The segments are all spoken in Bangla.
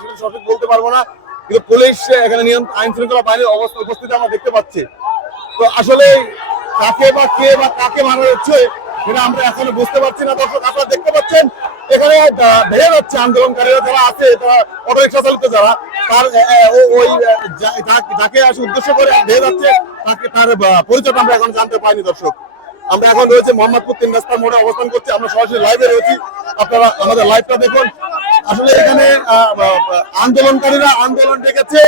সেটা সঠিক বলতে পারব না। কিন্তু পুলিশ এখানে নিয়ম আইন শৃঙ্খলা অবস্থা উপস্থিতি আমরা দেখতে পাচ্ছি। তো আসলে কাকে বা কে বা কাকে মারা হচ্ছে সেটা আমরা এখনও বুঝতে পারছি না। দর্শক, আপনারা দেখতে পাচ্ছেন, এখানে আন্দোলনকারীরা যারা আছে, তারা অটো রিক্সা চালিত যারা, তার ওই যাকে আসে উদ্দেশ্য করে তাকে তার পরিচয়টা আমরা এখন জানতে পাইনি দর্শক। আমরা এখন রয়েছে মোহাম্মদপুর তিন রাস্তার মোড়ে অবস্থান করছি। আমরা সরাসরি লাইভে রয়েছি। আপনারা আমাদের লাইভটা দেখুন। আসলে এখানে আন্দোলনকারীরা আন্দোলন ডেকেছে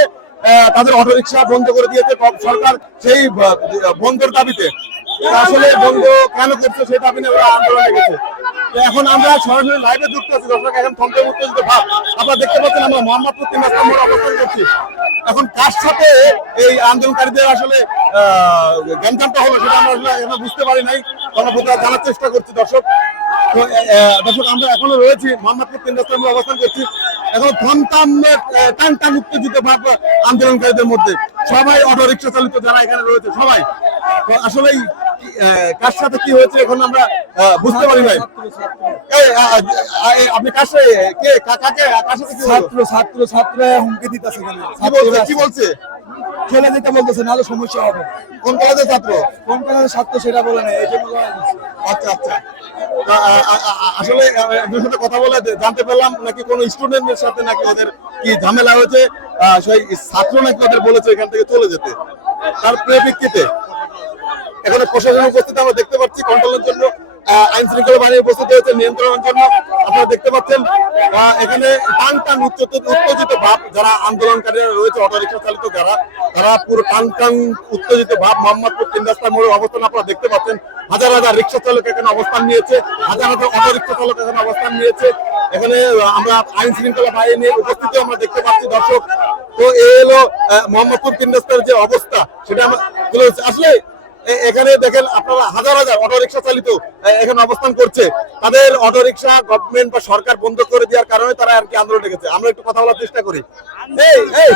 তাদের অটোরিকশা বন্ধ করে দিয়েছে সরকার সেই বন্ধের দাবিতে। আসলে বন্ধ কেন করছে সেই দাবি নিয়ে ওরা আন্দোলন ডেকেছে। এখন আমরা সরাসরি লাইভে যুক্ত আছি দর্শক এখন থমকে উত্তেজিত ভাব। আপনারা দেখতে পাচ্ছেন আমরা মোহাম্মদপুর তিন রাস্তার মোড়ে অবস্থান করছি। এখন কার সাথে এই আন্দোলনকারীদের আসলে আহ, জ্ঞানজামটা হলো সেটা আমরা আসলে বুঝতে পারি নাই। আমরা বোধহয় জানার চেষ্টা করছি দর্শক। তো দর্শক আমরা এখনও রয়েছি মোহাম্মদপুর তিন রাস্তায় আমরা অবস্থান করছি। এখন টান টান উত্তেজিত ভাব আন্দোলনকারীদের মধ্যে। সবাই অটো রিক্সা চালিত যারা এখানে রয়েছে সবাই। তো আসলেই কার সাথে কি হয়েছে এখন আমরা বুঝতে পারি এই, আপনি কার সাথে কে কাকে কার সাথে ছাত্র ছাত্র ছাত্র হুমকি দিতেছে কি বলছে কি বলছে? চলে যেতে বলতেছে নাহলে সমস্যা হবে। কোন কলেজের ছাত্র? কোন কারণে ছাত্র সেটা বলে না এই জন্য আচ্ছা আচ্ছা। আসলে আহ, সাথে কথা বলে জানতে পারলাম নাকি কোনো স্টুডেন্টের সাথে নাকি ওদের কি ঝামেলা হয়েছে? সেই ছাত্র নাকি ওদের বলেছে এখান থেকে চলে যেতে। তার প্রেক্ষিতে এখানে প্রশাসন উপস্থিত আমরা দেখতে পাচ্ছি কন্ট্রোলের জন্য। আইন শৃঙ্খলা বাহিনী উপস্থিত হয়েছে নিয়ন্ত্রণের জন্য আপনারা দেখতে পাচ্ছেন এখানে টান টান উত্তেজিত ভাব যারা আন্দোলনকারীরা রয়েছে, অটোরিকশা চালিত যারা, তারা পুরো টান টান উত্তেজিত ভাব, মোহাম্মদপুর তিন রাস্তার মোড়ে অবস্থান আপনারা দেখতে পাচ্ছেন। হাজার হাজার রিক্সা চালক এখানে অবস্থান নিয়েছে, হাজার হাজার অটো রিক্সা চালক এখানে অবস্থান নিয়েছে। এখানে আমরা আইন শৃঙ্খলা বাহিনীর উপস্থিতি আমরা দেখতে পাচ্ছি, দর্শক। তো এই হলো মোহাম্মদপুর তিন রাস্তার যে অবস্থা, সেটা আমরা আসলে এ- এখানে দেখেন আপনারা হাজার হাজার অটো রিক্সা চালিত এখানে অবস্থান করছে। তাদের অটো রিক্সা গভর্নমেন্ট বা সরকার বন্ধ করে দেওয়ার কারণে তারা আর কি আন্দোলন ডেকেছে আমরা একটু কথা বলার চেষ্টা করি। এই এই।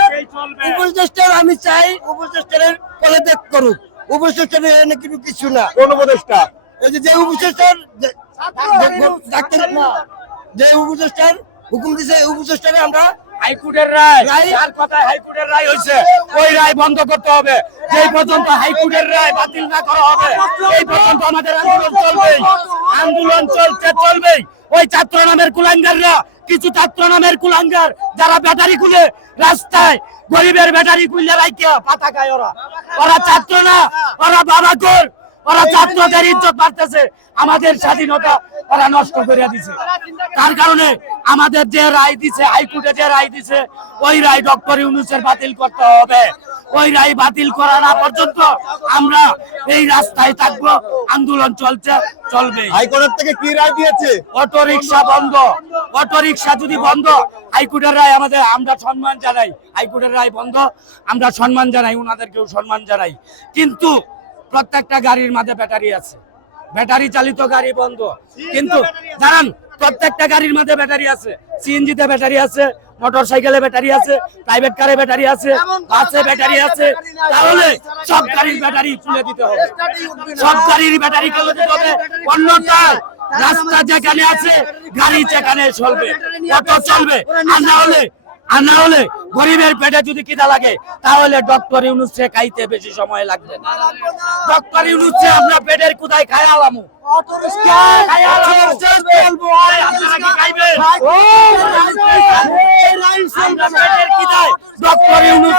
উপদেষ্টার আমি চাই উপদেষ্টার পদত্যাগ করুক। উপদেষ্টার কিন্তু কিছু না। কোন উপদেষ্টা? এই যে যে উপদেষ্টার যে- ডাক্তার না যে উপদেষ্টার হুকুম দিছে উপদেষ্টারে আমরা হাইকোর্টের রায় যার হাইকোর্টের রায় হয়েছে ওই রায় বন্ধ করতে হবে। যেই পর্যন্ত হাইকোর্টের রায় বাতিল না করা হবে এই পর্যন্ত আমাদের আন্দোলন চলবেই। আন্দোলন চলছে চলবেই। ওই ছাত্র নামের কুলাঙ্গাররা কিছু ছাত্র নামের কুলাঙ্গার যারা ব্যাটারি খুলে রাস্তায় গরিবের ব্যাটারি খুলে রাইকে পাতা খায় ওরা। ওরা ছাত্র না ওরা বাবা কর ওরা ছাত্রদের ইজ্জত মারতেছে আমাদের স্বাধীনতা ওরা নষ্ট করে দিছে। তার কারণে আমাদের যে রায় দিছে হাইকোর্টে যে রায় দিছে ওই রায় ডক্টর ইউনুসের বাতিল করতে হবে। ওই রায় বাতিল করা না পর্যন্ত আমরা এই রাস্তায় থাকব আন্দোলন চলছে চলবে। হাইকোর্টের থেকে কি রায় দিয়েছে? অটো রিক্সা বন্ধ। অটো রিক্সা যদি বন্ধ হাইকোর্টের রায় আমাদের আমরা সম্মান জানাই। হাইকোর্টের রায় বন্ধ আমরা সম্মান জানাই ওনাদেরকেও সম্মান জানাই। কিন্তু প্রত্যেকটা গাড়ির মাঝে ব্যাটারি আছে। ব্যাটারি চালিত গাড়ি বন্ধ। কিন্তু জানান প্রত্যেকটা গাড়ির মধ্যে ব্যাটারি আছে। সিএনজিতে ব্যাটারি আছে মোটর সাইকেলে ব্যাটারি আছে প্রাইভেট কারে ব্যাটারি আছে বাসে ব্যাটারি আছে। তাহলে সব গাড়ির ব্যাটারি তুলে দিতে হবে। সব গাড়ির ব্যাটারি তুলে দিতে হবে। অন্যথায় রাস্তা যেখানে আছে গাড়ি যেখানে চলবে। অটো চলবে। আর না হলে আর না হলে গরিবের পেটে যদি কিনা লাগে তাহলে ডক্টর ইউনুসে খাইতে বেশি সময় লাগবে ডক্টর ইউনুসে আমরা পেটের কোথায়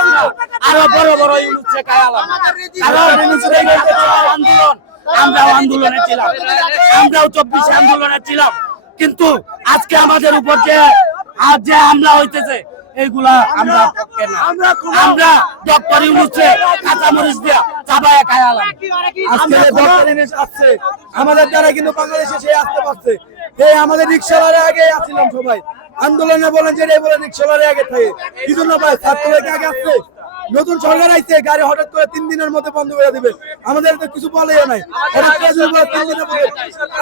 না, আরও বড় বড় আন্দোলন আন্দোলনে ছিলাম। আমরাও চব্বিশে আন্দোলনে ছিলাম। কিন্তু আজকে আমাদের উপর যে আজ যে হামলা হইতেছে এইগুলা আমরা না। আমরা ডক্টর ইউনুসে কাঁচামরিচ দিয়া চাবায়া খায়ালাম আজকে ডক্টর ইউনূস আসছে আমাদের দ্বারা কিন্তু বাংলাদেশে সে আসতে পারছে। এই আমাদের রিক্সাওয়ালারে আগে আসছিলাম সবাই। আন্দোলনে বলেন যে বলে রিক্সাওয়ালারে আগে থাকে। কি জন্য ভাই? ছাত্রদেরকে আগে আসছে? নতুন সরকার আইছে গাড়ি হঠাৎ করে তিন দিনের মধ্যে বন্ধ করে দিবে। আমাদের তো কিছু বলে নাই। হঠাৎ করে তিন দিনের মধ্যে।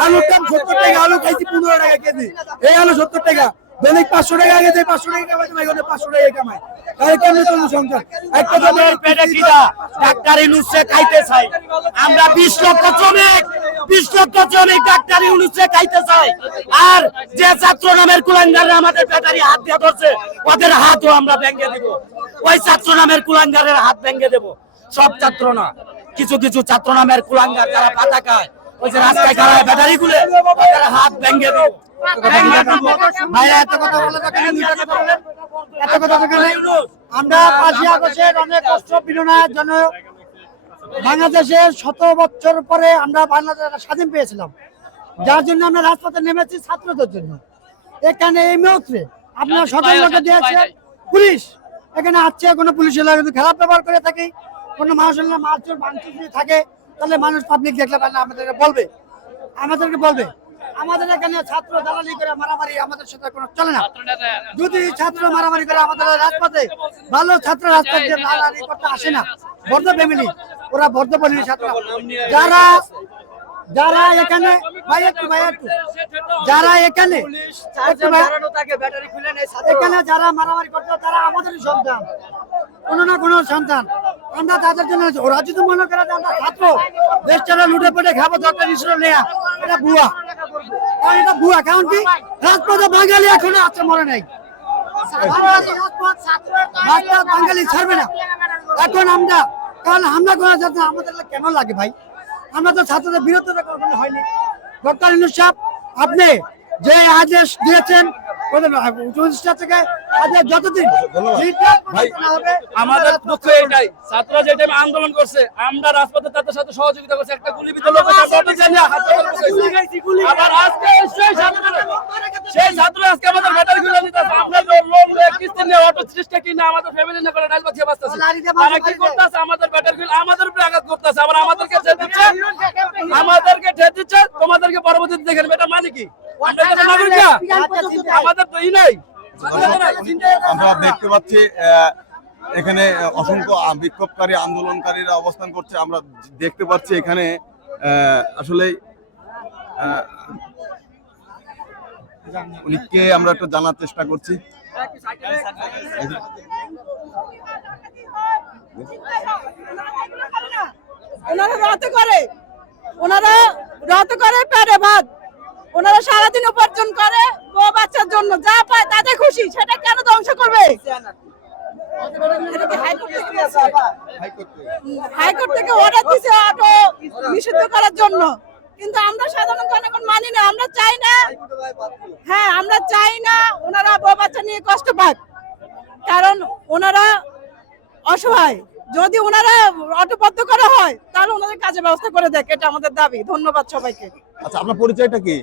আলুর দাম সত্তর টাকা আলু খাইছি পনেরো টাকা কেজি। এই আলু সত্তর টাকা। দৈনিক পাঁচশো টাকা আগে যায় পাঁচশো টাকা কামাই করে পাঁচশো টাকা কামায়। তাহলে কেমনি চলবে সংসার? একটা পেটে খিদা ডাক্তার ইউনুসে খাইতে চাই আমরা বিশ লক্ষ শ্রমিক বিশ লক্ষ শ্রমিক ডাক্তার ইউনুসে খাইতে চাই। আর যে ছাত্র নামের কুলাঙ্গাররা আমাদের হাত দিয়ে ধরছে ওদের হাত আমরা ভেঙে দিব। ওই ছাত্র নামের কুলাঙ্গারের হাত ভেঙে দেব। সব ছাত্র না। কিছু কিছু ছাত্র নামের কুলাঙ্গার যারা পাতা খায় ওই যে রাস্তায় খারায় ব্যাটারি গুলে হাত ভেঙে দেব। ভেঙে এত কথা বলে কেন? দুইটা কথা বলেন? এত কথা কেন? আমরা পাঁচই আগস্টের অনেক কষ্ট জন্য বাংলাদেশে শত বছর পরে আমরা বাংলাদেশ স্বাধীন পেয়েছিলাম। যার জন্য আমরা রাজপথে নেমেছি ছাত্রদের জন্য। এখানে এই মুহূর্তে আপনারা সতর্কতা দিয়েছেন পুলিশ। এখানে আসছে কোনো পুলিশের লাগে যদি খারাপ ব্যবহার করে থাকে কোনো মানুষের ভাঙচুর যদি থাকে তাহলে মানুষ পাবলিক দেখলে পারলে আমাদেরকে বলবে। আমাদেরকে বলবে। আমাদের এখানে ছাত্র দালালি করে মারামারি আমাদের সাথে কোনো চলে না। যদি ছাত্র মারামারি করে আমাদের রাজপথে ভালো ছাত্র রাজপথ দালালি করতে আসে না বর্ধ ফ্যামিলি ওরা বর্ধ ফ্যামিলির ছাত্র। যারা যারা এখানে ভাই একটু ভাই একটু। যারা এখানে এখানে যারা মারামারি করছে তারা আমাদেরই সন্তান। কোনো না কোনো সন্তান। আমরা তাদের জন্য ওরা যদি মনে করে আমরা ছাত্র দেশটা লুটে পেটে খাব দরকার ইসরো নেয়া। এটা ভুয়া। এটা ভুয়া কারণ কি? রাজপথে বাঙালি এখনও আছে মরে নাই। বাঙালি ছাড়বে না। এখন আমরা কারণ হামলা করা যাতে আমাদের কেন লাগে ভাই? আমরা তো ছাত্রদের বিরোধিতা কখনো হয়নি। ডক্টর ইনুস সাহেব আপনি যে আদেশ দিয়েছেন থেকে যতদিন হবে আমাদের দুঃখ এটাই। ছাত্ররা যে টাইমে আন্দোলন করছে আমরা রাজপথে তাদের সাথে সহযোগিতা করছি। একটা গুলি বিদ্ধ লোক আছে, আমরা তো জানি না, হাত ধরে বসেছি। আবার আজকে সেই ছাত্র আজকে আমাদেরগুলো নিতে কিস্তি নিয়ে অটো সৃষ্টি কিনে আমাদের ফ্যামিলি না করে ডাল বাছিয়ে বাঁচতেছে। তারা কি করতেছে? আমাদের ব্যাটারি আমাদের উপরে আঘাত করতেছে। আবার আমাদেরকে আমাদেরকে ঠেট দিচ্ছে তোমাদেরকে পরবর্তীতে দেখে নেবে। এটা মানে কি? না? আমাদের তো ই নাই। আমরা দেখতে পাচ্ছি এখানে অসংখ্য বিক্ষোভকারী আন্দোলনকারীরা অবস্থান করছে। আমরা দেখতে পাচ্ছি এখানে আসলে আহ, উনি কে আমরা একটু জানার চেষ্টা করছি। করে। ওনারা রত করে পেটে ভাত। ওনারা সারাদিন উপার্জন করে বউ বাচ্চার জন্য। যা পায় তাতে খুশি, সেটা কেন ধ্বংস করবে? হাইকোর্ট থেকে অর্ডার দিছে অটো নিষিদ্ধ করার জন্য। কিন্তু আমরা সাধারণ জনগণ মানি না, আমরা চাই না। হ্যাঁ আমরা চাই না ওনারা বউ বাচ্চা নিয়ে কষ্ট পাক। কারণ ওনারা অসহায়। যদি ওনারা অটোবদ্ধ করা হয় তাহলে ওনাদের কাজে ব্যবস্থা করে দেখ এটা আমাদের দাবি। ধন্যবাদ সবাইকে। আচ্ছা আপনার পরিচয়টা কি?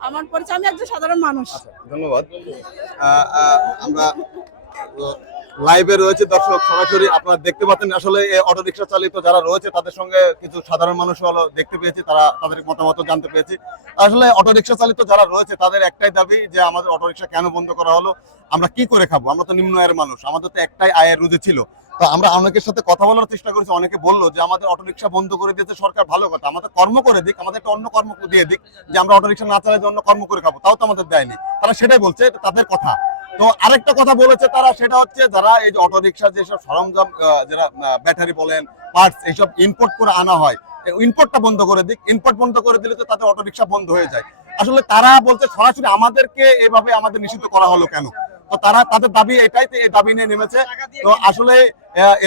আমার পরিচয় আমি একজন সাধারণ মানুষ। ধন্যবাদ। আহ, আহ, আমরা লাইভে রয়েছে দর্শক সরাসরি আপনারা দেখতে পাচ্ছেন আসলে এই অটো রিক্সা চালিত যারা রয়েছে তাদের সঙ্গে কিছু সাধারণ মানুষ হলো দেখতে পেয়েছি তারা তাদের মতামত জানতে পেরেছি আসলে অটো রিক্সা চালিত যারা রয়েছে তাদের একটাই দাবি যে আমাদের অটো রিক্সা কেন বন্ধ করা হলো আমরা কি করে খাব? আমরা তো নিম্ন আয়ের মানুষ আমাদের তো একটাই আয়ের রুজি ছিল। তো আমরা অনেকের সাথে কথা বলার চেষ্টা করেছি, অনেকে বলল যে আমাদের অটো রিক্সা বন্ধ করে দিয়েছে সরকার, ভালো কথা। আমাদের কর্ম করে দিক, আমাদের একটা অন্য কর্ম দিয়ে দিক যে আমরা অটো রিক্সা না চালাই অন্য কর্ম করে খাব, তাও তো আমাদের দেয়নি। তারা সেটাই বলছে, এটা তাদের কথা। তো আরেকটা কথা বলেছে তারা, সেটা হচ্ছে যারা এই যে অটো রিক্সার যেসব সরঞ্জাম যারা ব্যাটারি বলেন, পার্টস, এইসব ইম্পোর্ট করে আনা হয় ইম্পোর্টটা বন্ধ করে দিক। ইম্পোর্ট বন্ধ করে দিলে তো তাদের অটো রিক্সা বন্ধ হয়ে যায়। আসলে তারা বলছে সরাসরি আমাদেরকে এভাবে আমাদের নিষিদ্ধ করা হলো কেন? তারা তাদের দাবি এটাই এই দাবি নিয়ে নেমেছে। তো আসলে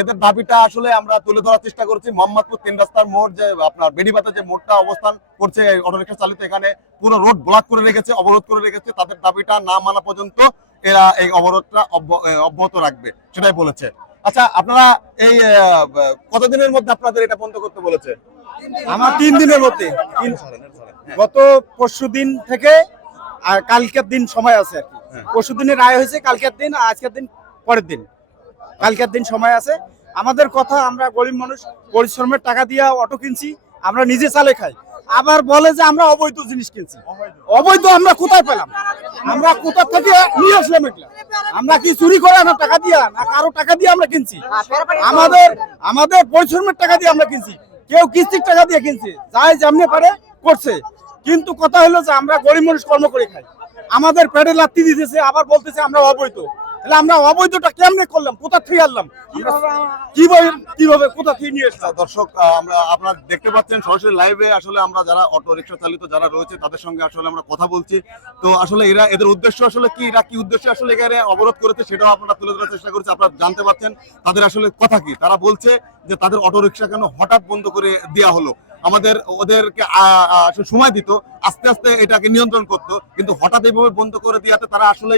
এদের দাবিটা আসলে আমরা তুলে ধরার চেষ্টা করছি। মোহাম্মদপুর তিন রাস্তার মোড় যে, আপনার বেড়িবাতা যে মোড়টা অবস্থান করছে অটো রিক্সা চালিত এখানে পুরো রোড ব্লক করে রেখেছে, অবরোধ করে রেখেছে। তাদের দাবিটা না মানা পর্যন্ত এরা এই অবরোধটা অব্যাহত রাখবে, সেটাই বলেছে। আচ্ছা আপনারা এই কতদিনের মধ্যে আপনাদের এটা বন্ধ করতে বলেছে? আমার তিন দিনের মধ্যে। গত পরশু দিন থেকে আর কালকের দিন সময় আছে আর কি। পরশু দিনের রায় হয়েছে, কালকের দিন, আজকের দিন, পরের দিন। কালকের দিন সময় আছে। আমাদের কথা, আমরা গরিব মানুষ, পরিশ্রমের টাকা দিয়ে অটো কিনছি, আমরা নিজে চালে খাই। আবার বলে যে আমরা অবৈধ জিনিস কিনছি। অবৈধ আমরা কোথায় পেলাম? আমরা কোথা থেকে নিয়ে আসলাম এগুলা? আমরা কি চুরি করে না টাকা দিয়া, না কারও টাকা দিয়ে আমরা কিনছি? আমাদের আমাদের পরিশ্রমের টাকা দিয়ে আমরা কিনছি। কেউ কিস্তির টাকা দিয়ে কিনছে। যাই যেমনি পারে করছে। কিন্তু কথা হলো যে আমরা গরিব মানুষ কর্ম করে খাই। আমাদের পেটে লাত্তি দিতেছে, আবার বলতেছে আমরা অবৈধ। তাহলে আমরা অবৈধটা কেমনে করলাম? কোথা থেকে আনলাম? কীভাবে কোথা থেকে নিয়ে এসলাম? দর্শক আমরা দেখতে পাচ্ছেন সরাসরি আসলে আমরা যারা চালিত যারা রয়েছে, তাদের সঙ্গে আসলে আমরা কথা বলছি। তো আসলে এরা, এদের উদ্দেশ্য আসলে কি? এরা কি উদ্দেশ্যে আসলে এখানে অবরোধ করেছে সেটাও তুলে চেষ্টা করছি, আপনারা জানতে পারছেন তাদের আসলে কথা কি? তারা বলছে যে তাদের অটো রিক্সা কেন হঠাৎ বন্ধ করে দেওয়া হলো? আমাদের ওদেরকে সময় দিত, আস্তে আস্তে এটাকে নিয়ন্ত্রণ করতো, কিন্তু হঠাৎ এইভাবে বন্ধ করে দেওয়াতে তারা আসলে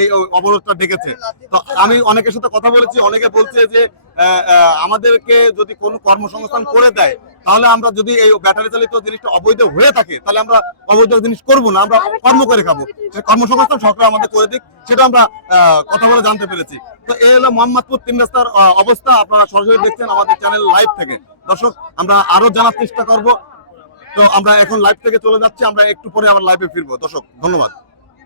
এই অবরোধটা ডেকেছে। তো আমি অনেকের সাথে কথা বলেছি, অনেকে বলছে যে আমাদেরকে যদি কোনো কর্মসংস্থান করে দেয়, তাহলে আমরা যদি এই ব্যাটারি চালিত জিনিসটা অবৈধ হয়ে থাকে, তাহলে আমরা অবৈধ জিনিস করব না, আমরা কর্ম করে খাব। কর্মসংস্থান সরকার আমাদের করে দিক, সেটা আমরা কথা বলে জানতে পেরেছি। তো এই হলো মোহাম্মদপুর তিন রাস্তার অবস্থা, আপনারা সরাসরি দেখছেন আমাদের চ্যানেল লাইভ থেকে। দর্শক, আমরা আরও জানার চেষ্টা করব। তো আমরা এখন লাইভ থেকে চলে যাচ্ছি, আমরা একটু পরে আবার লাইভে ফিরবো। দর্শক, ধন্যবাদ।